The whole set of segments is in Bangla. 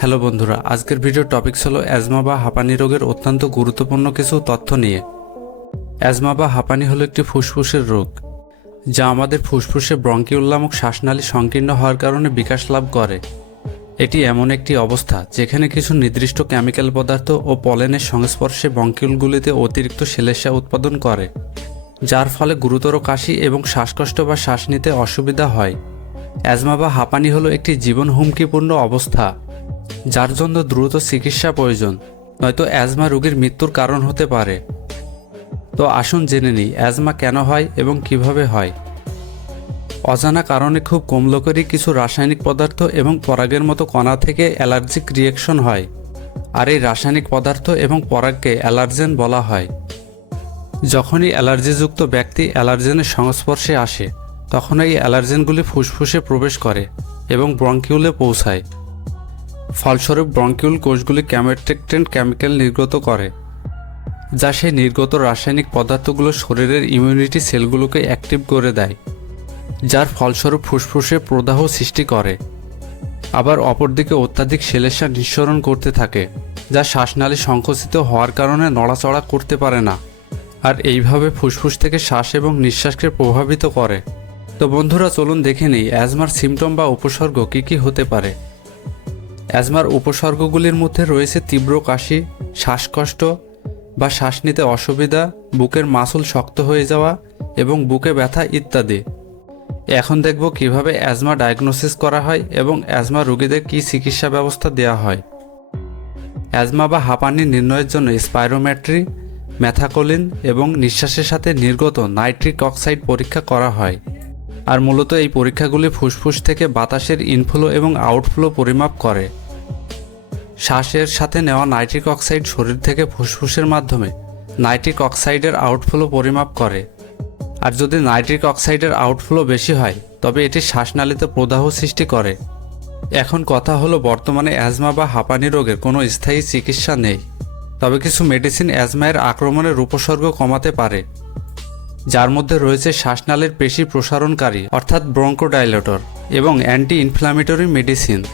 হ্যালো বন্ধুরা, আজকের ভিডিওর টপিকস হলো অ্যাজমা বা হাঁপানি রোগের অত্যন্ত গুরুত্বপূর্ণ কিছু তথ্য নিয়ে। অ্যাজমা বা হাঁপানি হলো একটি ফুসফুসের রোগ, যা আমাদের ফুসফুসে ব্রঙ্কিউল নামক শ্বাসনালী সংকীর্ণ হওয়ার কারণে বিকাশ লাভ করে। এটি এমন একটি অবস্থা যেখানে কিছু নির্দিষ্ট কেমিক্যাল পদার্থ ও পলেনের সংস্পর্শে বঙ্কিউলগুলিতে অতিরিক্ত শ্লেষা উৎপাদন করে, যার ফলে গুরুতর কাশি এবং শ্বাসকষ্ট বা শ্বাস নিতে অসুবিধা হয়। অ্যাজমা বা হাঁপানি হলো একটি জীবন হুমকিপূর্ণ অবস্থা যার জন্য দ্রুত চিকিৎসা প্রয়োজন। নয়তো অ্যাজমা রোগীর মৃত্যুর কারণ হতে পারে। তো আসুন জেনে নিই, অ্যাজমা কেন হয় এবং কীভাবে হয়। অজানা কারণে খুব কম লোকেরই কিছু রাসায়নিক পদার্থ এবং পরাগের মতো কণা থেকে অ্যালার্জিক রিয়েকশন হয়। আর এই রাসায়নিক পদার্থ এবং পরাগকে অ্যালার্জেন বলা হয়। যখনই অ্যালার্জিযুক্ত ব্যক্তি অ্যালার্জেনের সংস্পর্শে আসে তখন এই অ্যালার্জেনগুলি ফুসফুসে প্রবেশ করে এবং ব্রঙ্কিউলে পৌঁছায়। ফলস্বরূপ ব্রঙ্কিউল কোষগুলি ক্যামেট্রেক্টেন্ট কেমিক্যাল নির্গত করে, যা সেই নির্গত রাসায়নিক পদার্থগুলো শরীরের ইমিউনিটি সেলগুলোকে অ্যাক্টিভ করে দেয়, যার ফলস্বরূপ ফুসফুসে প্রদাহ সৃষ্টি করে। আবার অপরদিকে অত্যাধিক শ্লেষা নিঃসরণ করতে থাকে, যা শ্বাসনালী সংকুচিত হওয়ার কারণে নড়াচড়া করতে পারে না, আর এইভাবে ফুসফুস থেকে শ্বাস এবং নিঃশ্বাসকে প্রভাবিত করে। তো বন্ধুরা, চলুন দেখে নিই, অ্যাজমার সিমটম বা উপসর্গ কী কী হতে পারে। অ্যাজমার উপসর্গগুলির মধ্যে রয়েছে তীব্র কাশি, শ্বাসকষ্ট বা শ্বাস নিতে অসুবিধা, বুকের মাসুল শক্ত হয়ে যাওয়া এবং বুকে ব্যথা ইত্যাদি। এখন দেখব কীভাবে অ্যাজমা ডায়াগনোসিস করা হয় এবং অ্যাজমা রোগীদের কী চিকিৎসা ব্যবস্থা দেওয়া হয়। অ্যাজমা বা হাঁপানি নির্ণয়ের জন্য স্পাইরোমেট্রি ম্যাথাকোলিন এবং নিঃশ্বাসের সাথে নির্গত নাইট্রিক অক্সাইড পরীক্ষা করা হয়। আর মূলত এই পরীক্ষাগুলি ফুসফুস থেকে বাতাসের ইনফ্লো এবং আউটফ্লো পরিমাপ করে। শ্বাসের সাথে নেওয়া নাইট্রিক অক্সাইড শরীর থেকে ফুসফুসের মাধ্যমে নাইট্রিক অক্সাইডের আউটফ্লো পরিমাপ করে। আর যদি নাইট্রিক অক্সাইডের আউটফ্লো বেশি হয়, তবে এটি শ্বাসনালীতে প্রদাহ সৃষ্টি করে। এখন কথা হলো, বর্তমানে অ্যাজমা বা হাঁপানি রোগের কোনো স্থায়ী চিকিৎসা নেই। তবে কিছু মেডিসিন অ্যাজমায়ের আক্রমণের উপসর্গ কমাতে পারে, যার মধ্যে রয়েছে শ্বাসনালীর পেশি প্রসারণকারী, অর্থাৎ ব্রঙ্কোডাইলেটর, এবং অ্যান্টি ইনফ্ল্যামেটরি মেডিসিন।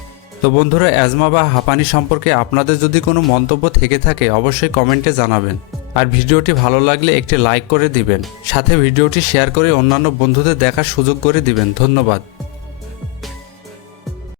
তো বন্ধুরা অ্যাজমা বা হাঁপানি সম্পর্কে আপনাদের যদি কোনো মন্তব্য থেকে থাকে, অবশ্যই কমেন্টে জানাবেন। আর ভিডিওটি ভালো লাগলে একটি লাইক করে দিবেন। সাথে ভিডিওটি শেয়ার করে অন্যান্য বন্ধুদের দেখার সুযোগ করে দিবেন। ধন্যবাদ।